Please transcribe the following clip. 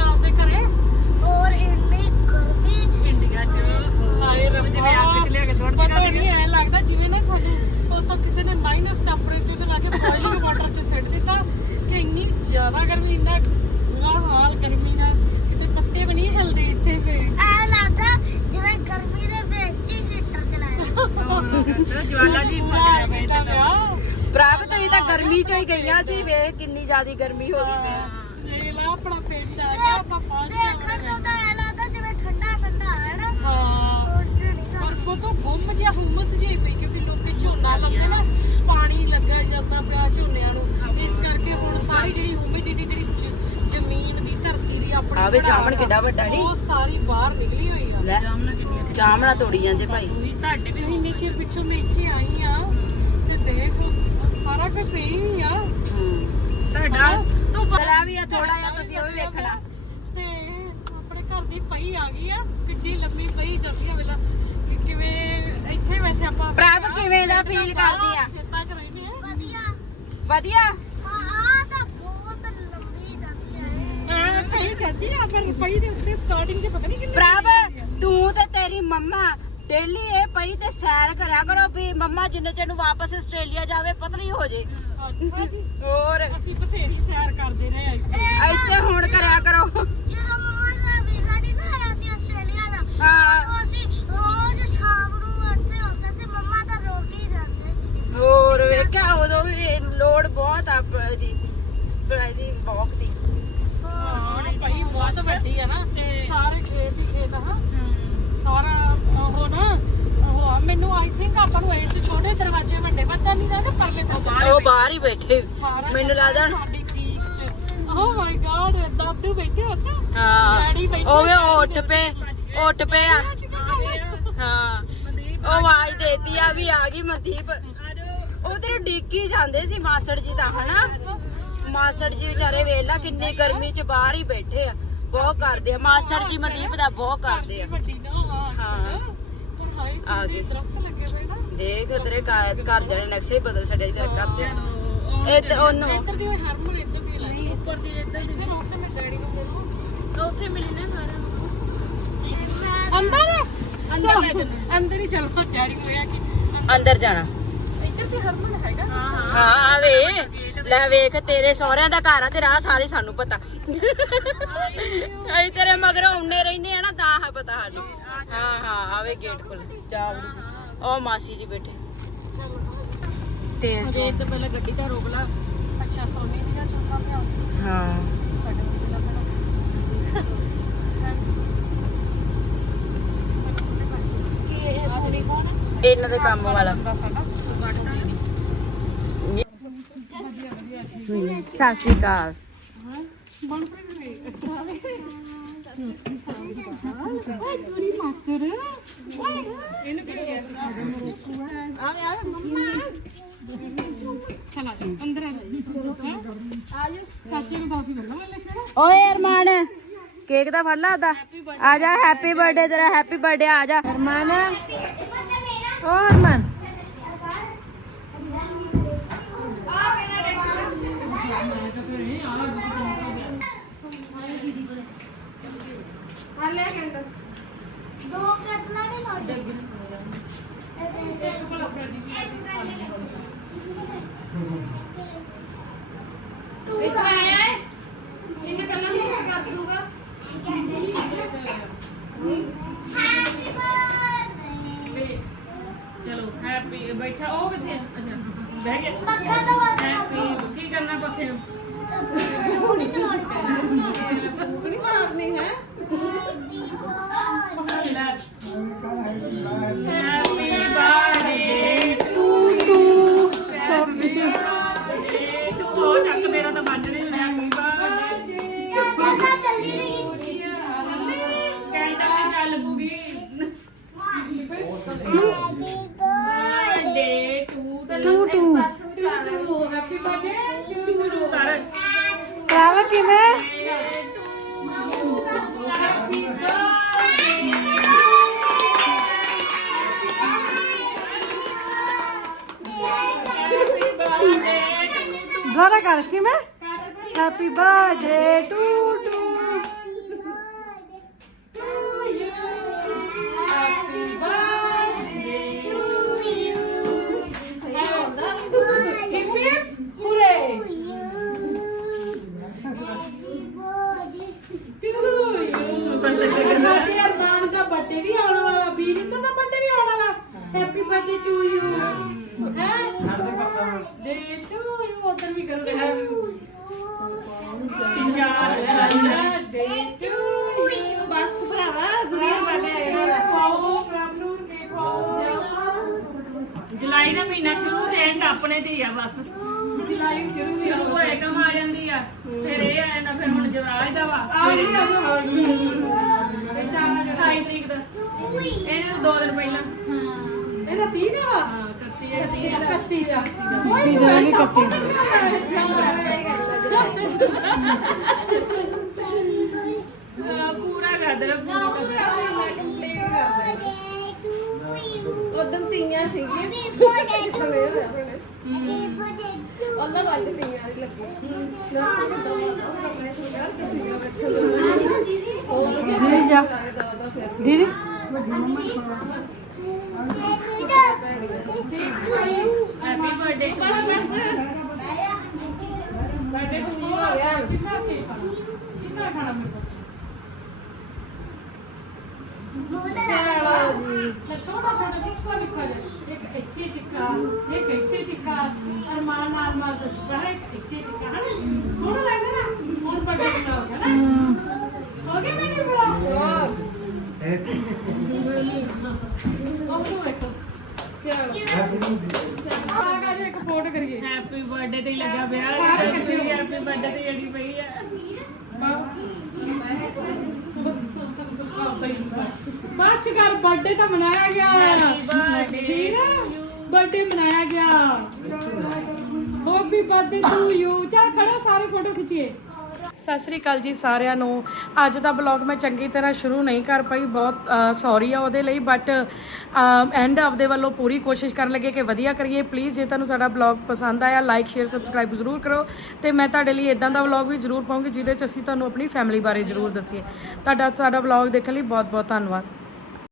ਆਪਾਂ ਆਪਦੇ ਘਰੇ? ਔਰ ਇੰਨੀ ਗਰਮੀ। ਇੰਡੀਆ ਚ ਹਾਏ ਰੱਬ ਜਿਵੇਂ ਅੱਗ ਚ ਲਿਆ ਕੇ ਸੁੱਟ ਪਤਾ ਨਹੀਂ ਐ ਲੱਗਦਾ ਜਿਵੇਂ ਨਾ ਸਾਡੇ ਉੱਥੋਂ ਕਿਸੇ ਨੇ ਮਾਈਨਸ ਟੈਂਪਰੇਚਰ ਚ ਲਾ ਕੇ ਬੋਇਲਿੰਗ ਵਾਟਰ ਚ ਸਿੱਟ ਦਿੱਤਾ ਕਿ ਇੰਨੀ ਜ਼ਿਆਦਾ ਗਰਮੀ ਇੰਨਾ ਬੁਰਾ ਹਾਲ ਗਰਮੀ ਨਾਲ। ਕਿਤੇ ਪੱਤੇ ਵੀ ਨਹੀਂ ਹਿਲਦੇ ਇੱਥੇ ਤੇ। ਐ ਲੱਗਦਾ ਜਿਵੇਂ ਗਰਮੀ ਦੇ ਵਿੱਚ ਹੀ ਹੀਟਰ ਚਲਾਇਆ। ਜਵਾਲਾ ਜੀ ਇੱਥੇ ਪੂਰਾ ਗਿਆ ਮੈਂ ਕੀਤਾ ਪਿਆ ਪ੍ਰਭ ਤੁਸੀਂ ਤਾਂ ਗਰਮੀ ਚੋਂ ਹੀ ਗਈਆਂ ਸੀ ਵੇਖ ਕਿੰਨੀ ਜ਼ਿਆਦੀ ਗਰਮੀ ਹੋ ਗਈ ਲਾ ਆਪਣਾ ਪਿੰਡ ਆ ਗਿਆ ਆਪਾਂ ਪਹੁੰਚ ਦੇਖਣ ਤੋਂ ਤਾਂ ਐ ਲੱਗਦਾ ਜਿਵੇਂ ਠੰਡਾ ਠੰਡਾ ਹੈ ਨਾ। ਹਾਂ। ਪਰ ਕੋਤੋਂ ਗੁੰਮ ਜਿਹਾ ਹੁਮਸ ਜਿਹੀ ਪਈ ਕਿਉਂਕਿ ਲੋਕੀ ਝੋਨਾ ਲਾਉਂਦੇ ਨਾ ਪਾਣੀ ਲੱਗਾ ਜਾਂਦਾ ਪਿਆ ਝੋਨਿਆਂ ਨੂੰ। ਇਸ ਕਰਕੇ ਹੁਣ ਸਾਰੀ ਜਿਹੜੀ ਹਿਊਮਿਡਿਟੀ ਜਿਹੜੀ ਜ- ਜ਼ਮੀਨ ਦੀ ਧਰਤੀ ਦੀ ਆਪਣੀ ਆਹ ਵੇ ਭੜਾਸ ਜਾਮਣ ਕਿੱਡਾ ਵੱਡਾ ਨੀ। ਉਹ ਸਾਰੀ ਬਾਹਰ ਨਿਕਲੀ ਹੋਈ ਆ। ਲੈ ਜਾਮਣਾ ਕਿੰਨੀ ਜਾਮਣਾ ਤੋੜੀ ਜਾਂਦੇ ਭਾਈ। ਤੁਹਾਡੇ ਵੀ ਇੰਨੇ ਚਿਰ ਪਿੱਛੋਂ ਮੈਂ ਇੱਥੇ ਆਈ ਆ ਤੇ ਦੇਖ ਸਾਰਾ ਕੁਝ ਸਹੀ ਤੂੰ ਤੇਰਾ ਵੀ ਆ ਥੋੜਾ ਜਿਹਾ ਤੁਸੀਂ ਉਹ ਵੀ ਵੇਖਣਾ। ਤੇ ਆਪਣੇ ਘਰ ਦੀ ਪਈ ਆ ਗਈ ਆ ਕਿੱਡੀ ਲੰਮੀ ਪਈ ਜੱਸੀਆਂ ਵੇਲਾ। ਕਿ ਕਿਵੇਂ ਇੱਥੇ ਵੈਸੇ ਆਪਾਂ ਪ੍ਰਭ ਕਿਵੇਂ ਦਾ ਫੀਲ ਕਰਦੀ ਆ? ਖੇਤਾਂ 'ਚ ਰਹਿੰਦੇ ਆ। ਵਧੀਆ। ਵਧੀਆ? ਆ ਤਾਂ ਬਹੁਤ ਲੰਬੀ ਜਾਂਦੀ ਹੈ ਹਾਂ ਪਈ ਜਾਂਦੀ ਆ ਪਰ ਪਈ ਦੇ ਉੱਤੇ ਸਟਾਰਟਿੰਗ 'ਚ ਪਤਾ ਨਹੀਂ ਕਿੰਨੀ ਪ੍ਰਭ ਤੂੰ ਤੇ ਤੇਰੀ ਮੰਮਾ ਡੇਲੀ ਇਹ ਪਈ ਤੇ ਸੈਰ ਕਰਿਆ ਕਰੋ ਵੀ ਮੰਮਾ ਜਿੰਨੇ ਚਿਰ ਨੂੰ ਵਾਪਸ ਆਸਟ੍ਰੇਲੀਆ ਜਾਵੇ ਪਤਲੀ ਹੋ ਜੇ। ਅੱਛਾ ਜੀ। ਹੋਰ। ਅਸੀਂ ਬਥੇਰੀ ਸੈਰ ਕਰਦੇ ਰਹੇ ਆ ਇੱਥੇ। ਇੱਥੇ ਹੁਣ ਕਰਿਆ ਕਰੋ। ਜਦੋਂ ਮੰਮਾ ਦਾ ਵੀਜ਼ਾ ਨਹੀਂ ਨਾ ਆਇਆ ਸੀ ਆਸਟ੍ਰੇਲੀਆ ਦਾ। ਹਾਂ। ਉਦੋਂ ਅਸੀਂ ਰੋਜ਼ ਸ਼ਾਮ ਨੂੰ ਇੱਥੇ ਹੁੰਦੇ ਸੀ ਮੰਮਾ ਤਾਂ ਰੋਕ ਹੀ ਜਾਂਦੇ ਸੀ। ਹੋਰ ਵੇਖਿਆ ਉਦੋਂ ਵੀ ਲੋੜ ਬਹੁਤ ਆ ਪ- ਇਹਦੀ ਇਹਦੀ ਵਾਕ ਦੀ। ਹਾਂ ਪਈ ਬਹੁਤ ਵੱਡੀ ਆ ਨਾ ਸਾਰੇ ਖੇਤ ਹੀ ਖੇਤ ਆ ਸਾਰਾ ਉਹ ਨਾ ਉਹ ਆ, ਮੈਨੂੰ ਆਈ ਥਿੰਕ ਆਪਾਂ ਨੂੰ ਇਸ ਛੋਟੇ ਦਰਵਾਜ਼ੇ ਵੱਡੇ ਪਤਾ ਨਹੀਂ ਲੱਗਦਾ ਪਰਲੇ ਪਾਸੇ ਉਹ ਬਾਹਰ ਹੀ ਬੈਠੇ। ਸਾਰਾ ਮੈਨੂੰ ਲੱਗਦਾ ਹੁਣ- ਸਾਡੀ ਟੀਕ ਚ। ਓ ਮਾਈ ਗॉड ਦਾਦੂ ਬੈਠੇ ਹੁੰਦੇ ਹਾਂ ਡੈਡੀ ਬੈਠੇ ਉਹ ਵੇ ਉੱਠ ਪਏ ਉੱਠ ਪਏ ਆ। ਹਾਂ ਉਹ ਆਵਾਜ਼ ਦੇਤੀ ਆ ਵੀ ਆ ਗਈ ਮਨਦੀਪ। ਉਧਰ ਡਿੱਕੀ ਜਾਂਦੇ ਸੀ ਮਾਸੜ ਜੀ ਤਾਂ ਹਨਾ? ਮਾਸੜ ਜੀ ਵਿਚਾਰੇ ਵੇਲਾ ਕਿੰਨੀ ਗਰਮੀ ਚ ਬਾਹਰ ਹੀ ਬੈਠੇ ਆ। ਬਹੁਤ ਕਰਦੇ ਆ ਮਾਸੜ ਜੀ ਮਨਦੀਪ ਦਾ ਬਹੁਤ ਕਰਦੇ ਆ। ਵੱਡੀ ਨਾ ਆ ਹਾਂ। ਪਰ ਹਾਏ ਆ ਗਏ। ਕਿੰਨੇ ਦਰਖਤ ਲੱਗੇ ਹੋਏ ਨਾ। ਦੇਖ ਤੇਰੇ ਘਰ ਦੇ ਨਕਸ਼ੇ ਹੀ ਬਦਲ ਛੱਡਿਆ ਤੇਰੇ ਘਰ ਦੇ। ਇੱਧਰ ਉਹਨੂੰ ਇੱਧਰ ਦੀ ਹੋਈ ਹਰਮਨ ਇੱਧਰ ਦੀ ਲੱਗੀ ਉੱਪਰ ਦੀ ਇੱਧਰ ਦੀ ਰੋਕ ਤੇ ਮੈਂ ਡੈਡੀ ਨੂੰ ਮਿਲੂ। ਉੱਥੇ ਮਿਲੀ ਨੇ ਸਾਰਿਆਂ ਨੂੰ। ਅੰਦਰ? ਹੀ ਚਲੋ ਡੈਡੀ ਨੂੰ ਆ ਕਿ ਅੰਦਰ ਜਾਣਾ। ਇੱਧਰ ਦੀ ਹਰਮਨ ਹੈਗਾ। ਹਾਂ ਹਾਂ। ਹਾਂ ਆ ਵੇ। ਲੈ ਵੇਖ ਤੇਰੇ ਸਹੁਰਿਆਂ ਦਾ ਘਰ ਆ ਤੇ ਰਾਹ ਸਾਰੇ ਸਾਨੂੰ ਪਤਾ। ਅਸੀਂ ਤੇਰੇ ਮਗਰ ਆਉਣੇ ਰਹਿੰਦੇ ਆ ਨਾ ਤਾਂ ਹੈ ਪਤਾ ਸਾਨੂੰ। ਹਾਂ ਹਾਂ ਆਵੇ ਗੇਟ ਕੋਲ ਜਾ ਵੜੀ। ਉਹ ਮਾਸੀ ਜੀ ਬੈਠੇ। ਤੇ ਜੇ ਇੱਧਰ ਪਹਿਲਾਂ ਗੱਡੀ ਦਾ ਰੋਕ ਲਾ। ਅੱਛਾ ਸੋਨੀ ਦੀ ਦਾ ਚੌਂਕਾ ਪਿਆ। ਹਾਂ। ਸਾਡੇ ਮੁੰਡੇ ਦਾ ਪਹਿਲਾਂ ਕੀ ਇਹ ਸੋਨੀ ਕੌਣ ਹੈ ਇਹਨਾਂ ਦੇ ਕੰਮ ਵਾਲਾ। ਦਾ ਸਤਿ ਸ਼੍ਰੀ ਅਕਾਲ। ਬਣ ਪਈ ਮਾਸਟਰ ਇਹਨੂੰ ਕੀ ਕਿਹਾ ਆਵੇ ਆ ਮੰਮਾ ਚਲਾ ਅੰਦਰ ਆ ਆਜੋ ਚਾਚੇ ਨੂੰ ਦਾਸੀ ਕਰਨਾ ਲੈ ਲੈਣਾ ਓਏ ਅਰਮਾਨ, ਕੇਕ ਦਾ ਫੜ ਲਾ ਉਹਦਾ ਆ ਜਾ ਹੈਪੀ ਬਰਥਡੇ ਤੇਰਾ ਹੈਪੀ ਬਰਥਡੇ ਆ ਜਾ। ਅਰਮਾਨ। ਓ ਅਰਮਾਨ ਦੋ ਕੱਟਣਾ ਨਹੀਂ ਲਾਉਂਦੇ ਹੈਪੀ ਬਰਥਡੇ ਚਲੋ ਹੈਪੀ ਬੈਠਾ ਉਹ ਕਿੱਥੇ ਅੱਛਾ ਬਹਿ ਗਿਆ। ਦੁਬਾਰਾ ਕਰ ਕਿਵੇਂ ਹੈਪੀ ਬਰਥਡੇ ਟੂ ਕਰੋ ਹੈ ਯਾਰ ਟੂ ਯੂ ਬਸ ਭਰਾਵਾ ਦੁਨੀਆ ਬਾਡੇ ਪਾਓ ਪ੍ਰਭ ਨੂੰ ਪਾਓ ਜੁਲਾਈ ਦਾ ਮਹੀਨਾ ਸ਼ੁਰੂ ਤੇ ਐਂਡ ਆਪਣੇ ਤੇ ਹੀ ਆ ਬਸ। ਜੁਲਾਈ ਸ਼ੁਰੂ ਵੀ ਸ਼ੁਰੂ ਹੋਏ ਕੰਮ ਆ ਜਾਂਦੀ ਆ। ਫਿਰ ਇਹ ਆ ਜਾਂਦਾ ਫਿਰ ਹੁਣ ਜਵਰਾਜ ਦਾ ਵਾ। ਆ ਗਈ ਇਹ ਚਾਰਾਂ 28 ਤਰੀਕ ਦਾ। ਇਹਨਾਂ ਨੂੰ ਦੋ ਦਿਨ ਪਹਿਲਾਂ। ਇਹਦਾ 30 ਦਾ ਵਾ? ਹਾਂ 31 ਦਾ 31 ਦਾ ਕੋਈ ਨਹੀਂ 31 ਹਾਂ, ਪੂਰਾ ਗਦਰ ਪੂਰਾ ਉਦੋਂ ਤੀਆਂ ਸੀਗੀਆਂ। ਉਹਨਾਂ ਵੱਜ ਤੀਆਂ ਦੀ ਦੀਦੀ। ਜਾ। ਦੀਦੀ। ਹੈਪੀ ਬਰਥਡੇ ਬਸ ਬਸ ਬਰਥਡੇ ਟੂ ਯੂ ਆ ਗਿਆ ਕਿੰਨਾ ਕੇਕ ਖਾਣਾ ਕਿੰਨਾ ਖਾਣਾ ਮੇਰੇ ਕੋਲ ਮੈਂ ਛੋਟਾ ਛੋਟਾ ਨਿੱਕਾ ਨਿੱਕਾ ਜਿਹਾ ਇੱਕ ਇੱਥੇ ਟਿੱਕਾ ਇੱਕ ਇੱਥੇ ਟਿੱਕਾ ਅਰਮਾਨ ਨਾਲ ਨਾਲ ਤੋਂ ਚੁੱਕਾ ਹੈ ਇੱਕ ਇੱਥੇ ਟਿੱਕਾ ਹੈ ਸੋਹਣਾ ਲੱਗਦਾ ਨਾ ਹੁਣ ਬਰਥਡੇ ਕਿੰਨਾ ਹੋ ਗਿਆ ਨਾ ਹੋ ਗਿਆ ਮੈਨੂੰ ਬੜਾ ਉਹ ਵੇਖੋ ਆ ਗਾ ਜੀ ਇੱਕ ਫੋਟੋ ਕਰੀਏ ਹੈਪੀ ਬਰਥਡੇ ਤੇ ਹੀ ਲੱਗਾ ਪਿਆ ਹੈਪੀ ਹੈਪੀ ਬਰਥਡੇ ਤੇ ਜੜੀ ਪਈ ਆ ਬਾਅਦ ਚ ਕਰ ਬਰਥਡੇ ਤਾਂ ਮਨਾਇਆ ਗਿਆ। ਠੀਕ ਹੈ ਬਰਥਡੇ ਮਨਾਇਆ ਗਿਆ। ਹੈਪੀ ਬਰਥਡੇ ਟੂ ਯੂ ਚੱਲ ਖੜੋ ਸਾਰੇ ਫੋਟੋ ਖਿੱਚੀਏ। ਸਤਿ ਸ੍ਰੀ ਅਕਾਲ ਜੀ ਸਾਰਿਆਂ ਨੂੰ। ਅੱਜ ਦਾ ਬਲੌਗ ਮੈਂ ਚੰਗੀ ਤਰ੍ਹਾਂ ਸ਼ੁਰੂ ਨਹੀਂ ਕਰ ਪਾਈ, ਬਹੁਤ ਸੌਰੀ ਆ ਉਹਦੇ ਲਈ ਬਟ ਐਂਡ ਆਪਦੇ ਵੱਲੋਂ ਪੂਰੀ ਕੋਸ਼ਿਸ਼ ਕਰਨ ਲੱਗੇ ਕਿ ਵਧੀਆ ਕਰੀਏ। ਪਲੀਜ਼ ਜੇ ਤੁਹਾਨੂੰ ਸਾਡਾ ਬਲੌਗ ਪਸੰਦ ਆਇਆ ਲਾਈਕ ਸ਼ੇਅਰ ਸਬਸਕ੍ਰਾਈਬ ਜ਼ਰੂਰ ਕਰੋ ਤੇ ਮੈਂ ਤੁਹਾਡੇ ਲਈ ਇਦਾਂ ਦਾ ਬਲੌਗ ਵੀ ਜ਼ਰੂਰ ਪਾਉਂਗੀ ਜਿਹਦੇ ਚ ਅਸੀਂ ਤੁਹਾਨੂੰ ਆਪਣੀ ਫੈਮਿਲੀ ਬਾਰੇ ਜ਼ਰੂਰ ਦੱਸੀਏ। ਤੁਹਾਡਾ, ਸਾਡਾ ਬਲੌਗ ਦੇਖਣ ਲਈ ਬਹੁਤ ਬਹੁਤ ਧੰਨਵਾਦ।